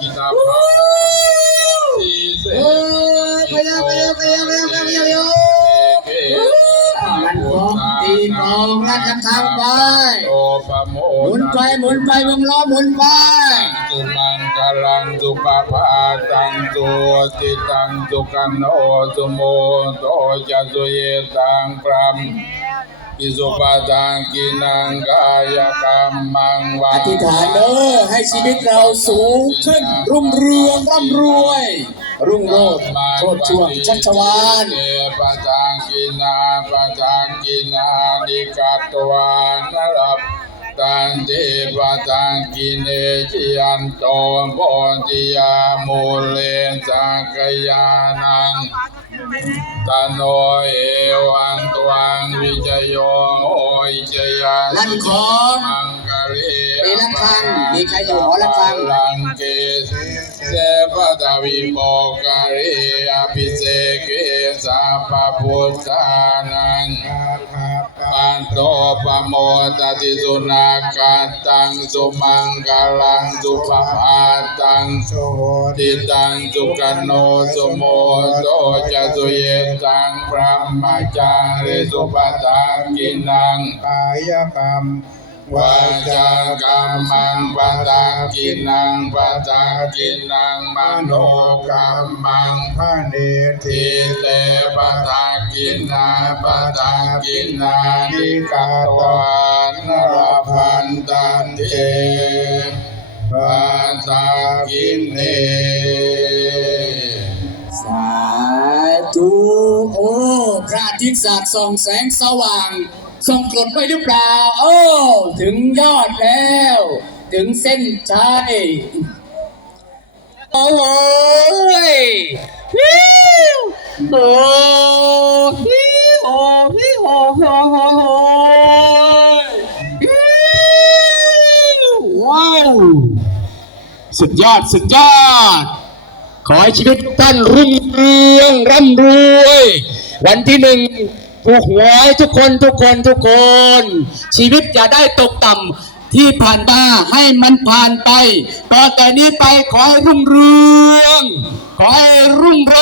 กีตาร์พาสีเสโอ้ยไปยังไปยังไปยังไปยังไปยังไปยังลั่นของตีกลองลั่นกันทางไปหมุนไปหมุนไปวงล้อหมุนไป ลังสุปปาตังตุติตังสุกันโนสุโมโตจะสุเยตังพรัมอิสุปตังกินังกายกรรมังวัอธิษฐานเด้อให้ชีวิตเราสูงขึ้น รุ่งเรืองร่ำรวย รุ่งโรจน์โชดช่วงชัชวานเอปตังกินาปตังกินานิกัตวานรับ ตันติปตังกินเนจิยันโตโพธิยามูเลนสังกยานังตโนเอวังตวังวิจโยโอยจยาลั่นของมังกรีตีละครั้งมีใครอยู่หอละครั้งลังเก เสปตวิโมกรีอภิเสกสัพพุทธานังปันโตปโมตติสุนาคาตังสุมังกลังสุภาพาตังสุติตังสุกันโนสุโมโตจะสุเยตังพระมจาริสุปตังกินังกายกรรม วาจากรรมังปะตากินังปะตากินังมโนกรรมังพระเนติทิเลปะตากินาปะตากินานิกาตวานรพันตันเทปะตากินเนสาธุโอ้พระอาทิตย์สาดส่องแสงสว่าง ส่งกลดไปหรือเปล่า โอ้ ถึงยอดแล้ว ถึงเส้นชัยโอ้ยฮิวโอ้ฮิวโอ้ฮิวโอ้โหโอฮิวว้าว สุดยอด สุดยอด ขอให้ชีวิตท่านรุ่งเรืองร่ำรวย วันที่หนึ่ง ถูกหวยทุกคนทุกคนทุกคน ชีวิตอย่าได้ตกต่ำที่ผ่านมาให้มันผ่านไปต่อแต่นี้ไปขอให้รุ่งเรืองขอให้รุ่งโร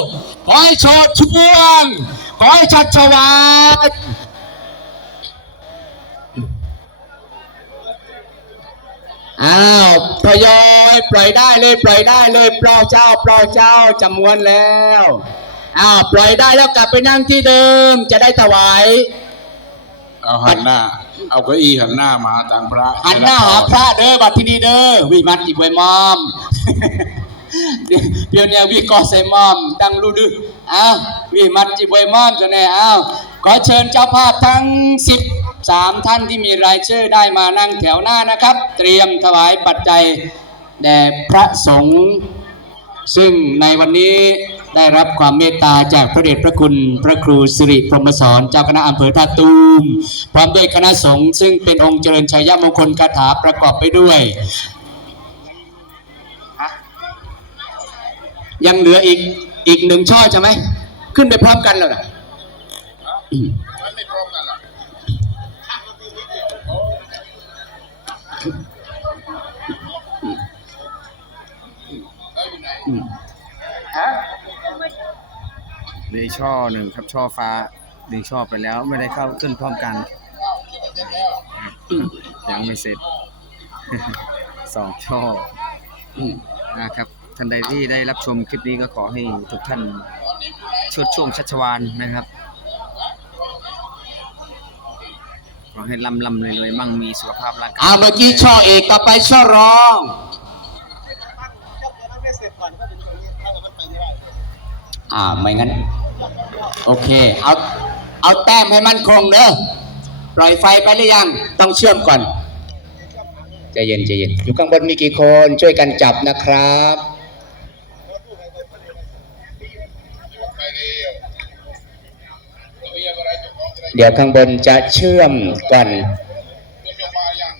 จน์ขอให้โชดช่วง ขอให้ชัดชวานอ้าวทยอยปล่อยได้เลยปล่อยได้เลยปล่อยเจ้าปล่อยเจ้าจำวนแล้ว อ้าวปล่อยได้แล้วกลับไปนั่งที่เดิม จะได้ถวาย เอาหันหน้า เอาเก้าอี้หันหน้ามาทางพระหันหน้าหาพระเด้อบัดที่นี่เด้อวิมัดอีกไว้มอมเดี๋ยวเนี่ยวิกอใส่มอมดังรูดื้ออ้าววิมัดจีบไว้มอมจะแน่อ้าวขอเชิญเจ้าภาพทั้งสิบสามท่านที่มีรายชื่อได้มานั่งแถวหน้านะครับ เตรียมถวายปัจจัยแด่พระสงฆ์ซึ่งในวันนี้ ได้รับความเมตตาจากพระเดชพระคุณพระครูสิริพรหมสอนเจ้าคณะอำเภอท่าตูม พร้อมด้วยคณะสงฆ์ซึ่งเป็นองค์เจริญชัยมงคลคาถาประกอบไปด้วยยังเหลืออีกอีกหนึ่งช่อใช่ไหม ขึ้นไปพร้อมกันแล้วนะ เหลืออกช่อหนึ่งครับช่อฟ้าหนึ่งช่อไปแล้วไม่ได้เข้าขึ้นพร้อมกัน ยังไม่เสร็จสองช่ออนะครับท่านใดที่ได้รับชมคลิปนี้ก็ขอให้ทุกท่านชดช่วงชัชวานนะครับ ขอให้ลำลำเลยเลยๆมั่งมีสุขภาพร่างกายอ่าเมื่อกี้ช่อเอกต่อไปช่อรองอ่าไม่งั้น โอเค เอา เอาแต้มให้มันคงเด้อ ปล่อยไฟไปหรือยัง ต้องเชื่อมก่อน ใจเย็นใจเย็น อยู่ข้างบนมีกี่คน ช่วยกันจับนะครับ เดี๋ยวข้างบนจะเชื่อมก่อน เรียกเจ้ามายัง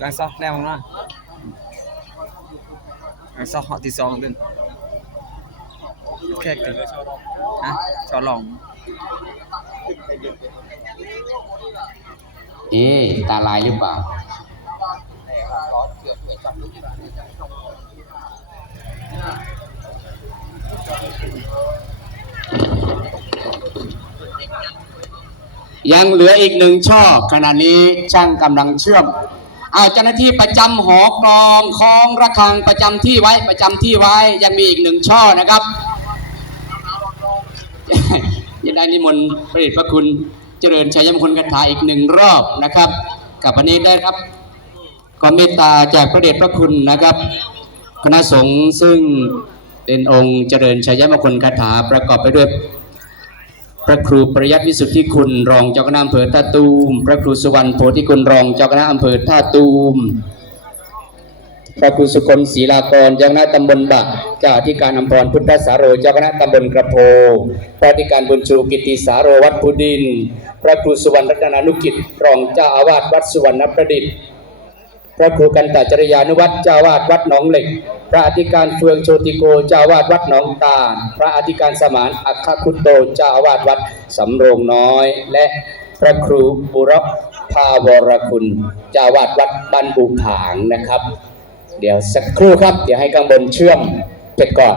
กลางซอกแนวมั้งนะกลางซอกเหาะที่สองดึงแค่กันฮะชอลองเอ๊ตาลายหรือเปล่า ยังเหลืออีกหนึ่งช่อขณะนี้ช่างกำลังเชื่อม เอาเจ้าหน้าที่ประจำหอกลองคล้องระฆังประจำที่ไว้ประจำที่ไว้ยังมีอีกหนึ่งช่อนะครับยังได้นิมนต์พระเดชพระคุณเจริญชัยมงคลคาถาอีกหนึ่งรอบนะครับ กับวันนี้ได้ครับความเมตตาจากพระเดชพระคุณนะครับ คณะสงฆ์ซึ่ง เป็นองค์เจริญชัยมงคลคาถาประกอบไปด้วย พระครูประยัติวิสุทธิคุณรองเจ้าคณะอำเภอท่าตูม พระครูสุวรรณโพธิคุณรองเจ้าคณะอำเภอท่าตูม พระครูสุคนศรีลากรเจ้าคณะตำบลบักเจ้าอธิการอำพรพุทธสาโรเจ้าคณะตำบลกระโพพระอธิการบุญชูกิติสาโรวัดพุดิน พระครูสุวรรณรัตนานุกิจรองเจ้าอาวาสวัดสุวรรณประดิษฐ์ พระครูกันตจริยานุวัตรเจ้าวาดวัดหนองเหล็ก พระอธิการเฟืองโชติโกเจ้าวาดวัดหนองตาลพระอธิการสมานอัคคคุตโตเจ้าวาสวัดสำโรงน้อย และพระครูบุรพาวรคุณเจ้าวาดวัดบ้านปูผางนะครับ เดี๋ยวสักครู่ครับ เดี๋ยวให้ข้างบนเชื่อมเสร็จก่อน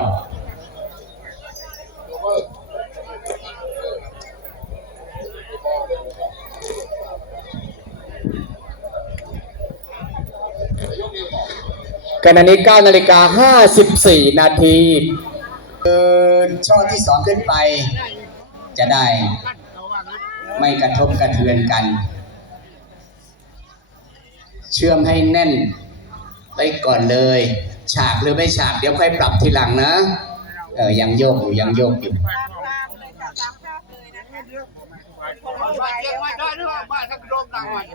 ขณะนี้9นาฬิกา54 นาทีเดินช่อที่สองขึ้นไป จะได้ไม่กระทบกระเทือนกัน เชื่อมให้แน่นไว้ก่อนเลย ฉากหรือไม่ฉากเดี๋ยวค่อยปรับทีหลังนะ เออยังโยกอยู่ยังโยกอยู่ ตามภาพเลยค่ะตามภาพเลยนะคะคนเข้าใจว่าบ้านทั้งโดมต่างวัน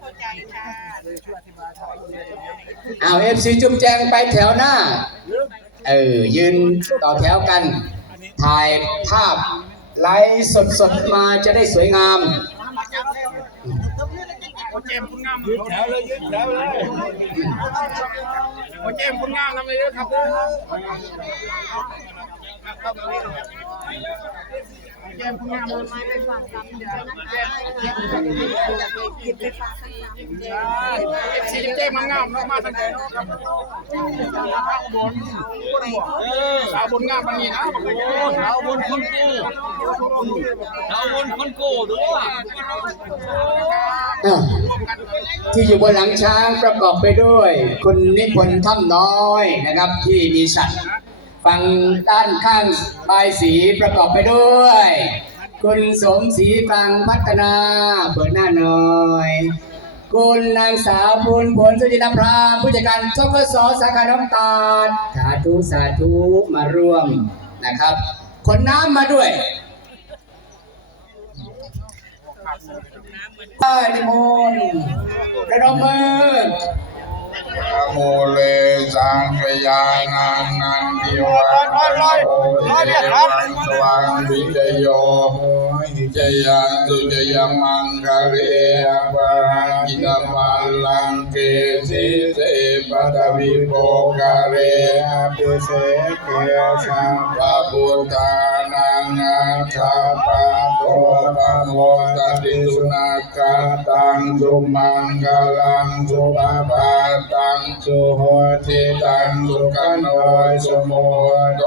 เข้าใจค่ะเอาเอฟซีจุ๊บแจงไปแถวหน้า เออ ยืนต่อแถวกัน ถ่ายภาพไลฟ์สดๆมาจะได้สวยงามเจมคุณงามยืนแถวเลยยืนแถวเลยโอเจมคุณงามทำไมเยอะครับ เจมส์คุณงามเลยไม้ไปฝากซ้ำเดี๋ยวนะคะหยิบไปฝากทั้งสามเดือนสีเจมงามมากมาตั้งแต่ครับสาวบนงามมันนี่นะสาวบนคนกูสาวบนคนกูด้วยที่อยู่บนหลังช้างประกอบไปด้วย คุณนิพนธ์ถ้ำน้อยนะครับที่มีฉัตร ฝั่งด้านข้างบายสีประกอบไปด้วย คุณสมศรีฟังพัฒนาเปิดหน้าหน่อยคุณนางสาวปุณผลสุจินพรามผู้จัดการทกสสาขาน้ำตาลสาธุสาธุมาร่วมนะครับขนน้ำมาด้วยได้นิมนต์ระดมมือ มเลสังขยานังนันทิวันโอเอวันสวังวิจโยจยังสุจยมังคะเรอปะราจิตปัลลังเกสิเสปะทวิโภคะเรอภิเสเกสังปะพุทธานังอาคาปะโตปะโม ติสุนักขตังสุมังคลังสุภาพาตังสุโหติตังสุขันโอยสมุโต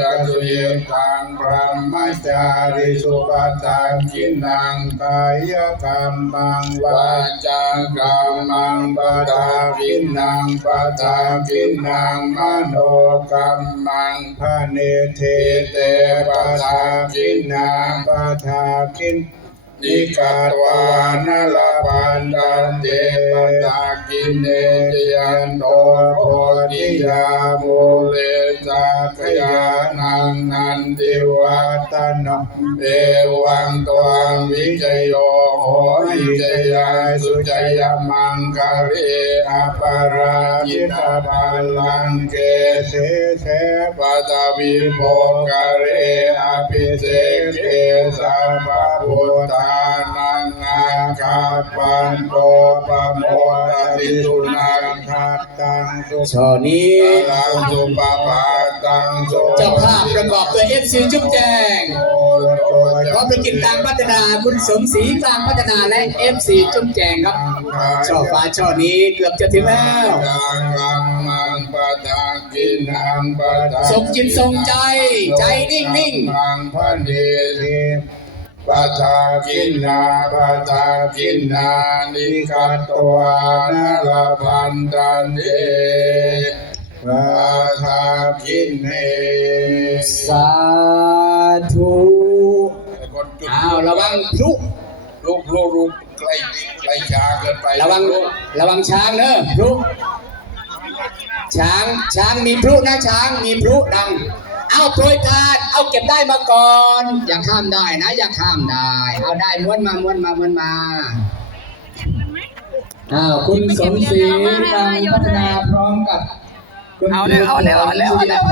ยัสุเยตังพระมจาริสุปตังกินังกายกรรมังวาจากรรมังปทากินังปทากินังมโนกรรมังพระเนเทเตปทากินังปทากิน นิกาตวานลาปันดันเตปตากินเนจยันโตโพธิยาโมเลสักยานังนันติวัตนเอวังตวังวิจโยโหวิจยาสุจยมังคะเรอปาราจิตาปัลลังเกเสเสปตาวิโภกะเรอภิเสเกสัมปะพุทธานังอาคาปันโตปะโมติสุนังคัตตังสุช่อนี้ลังสุปปาตังสุเจ้าภาพประกอบด้วยเอฟซีจุ๊บแจงพร้อมด้วยกิจการพัฒนาคุณสมศรีกลางพัฒนาและเอฟซีจุ๊บแจงครับช่อฟ้าช่อนี้เกือบจะถึงแล้วดังกังมังปะทังกินังปะทังส่งจิตส่งใจใจนิ่งนิ่งมังพะเนติ ปะทากินนาปะทากินนานิกัตวานาลาพันตันเอปะทากินเนๆสาธุคนจุดอ้าวระวังพลุลูกลูกลูกใกล้ใกล้ช้าเกินไประวังระวังช้างเนอะพลุช้างช้างมีพลุนะช้างมีพลุดัง เอาโปรยทาน เอาเก็บได้มาก่อน อย่าข้ามได้นะ อย่าข้ามได้ เอาได้ม้วนมาม้วนมาม้วนมาอ้าวคุณสมศรีการพัฒนาพร้อมกับคุณเอาแล้วเอาแล้วเอาแล้วเอาแล้ว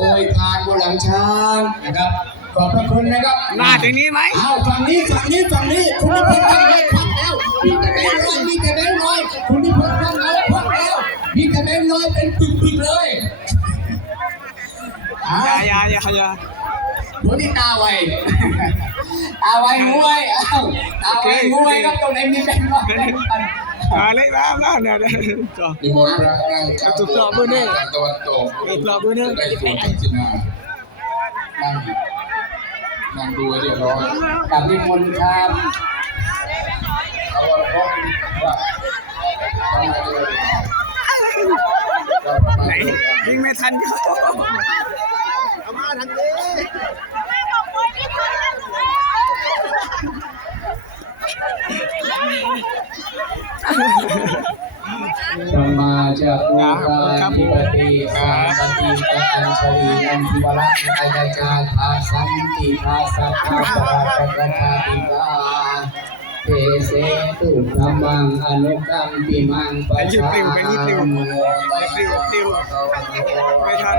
โปรยทานบนหลังช้างนะครับขอบพระคุณนะครับมาถึงนี้ไหมอ้าวฝั่งนี้ฝั่งนี้ฝั่งนี้คุณนิพนธ์ฝั่งนี้ควักแล้วมีแต่แบงค์ร้อยมีแต่แบงค์ร้อยคุณนิพนธ์ฝั่งแล้วควักแล้วมีแต่แบงค์ร้อยเป็นปึกๆเลยอ้าอย่ หัวนี่ตาไว ตาไวงวยอ้าวตาไวงวยครับตรงไหนมีแบงค์ร้อยแบงค์พันมาเลยมามาเนี่ยเนี่ยจอ นิมนต์พระนั่งข้างถูกต้องเบอร์เนี่ยตะวันตกเออปลอบด้วยเนี่ยได้สูงทักษิณานั่งนั่งดูให้เรียบร้อยกับนิมนต์ครับเอาวันพ่อว่าทำไมจะเลยไหนยิงไม่ทันเขา ธรรมาจากโลกาธิปติสัมปติตัญชลีนันทิวรัตนายจาภาสันติภาสัพพะปะระปะทาติกาเทเสตุธรรมังอนุกัมปิมังปัจยืดจาติวไปยืดติวติวไม่ทัน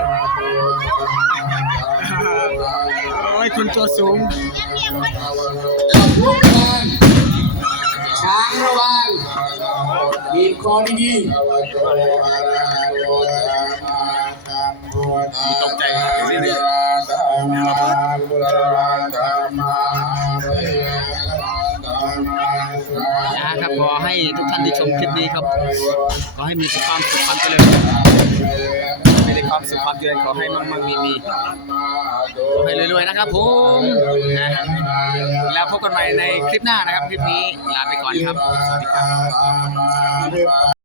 โอ้ยคุณตัวสูง ช้างระวังบีบคอดีมีตกใจเรื่อยๆนะครับขอให้ทุกท่านที่ชมคลิปนี้ครับ ขอให้มีความสุขความเจริญ ความสุขความเจริญขอให้มั่งมั่งมีมีขอให้รวยๆนะครับผมนะแล้วพบกันใหม่ในคลิปหน้านะครับ คลิปนี้ลาไปก่อนครับสวัสดีครับ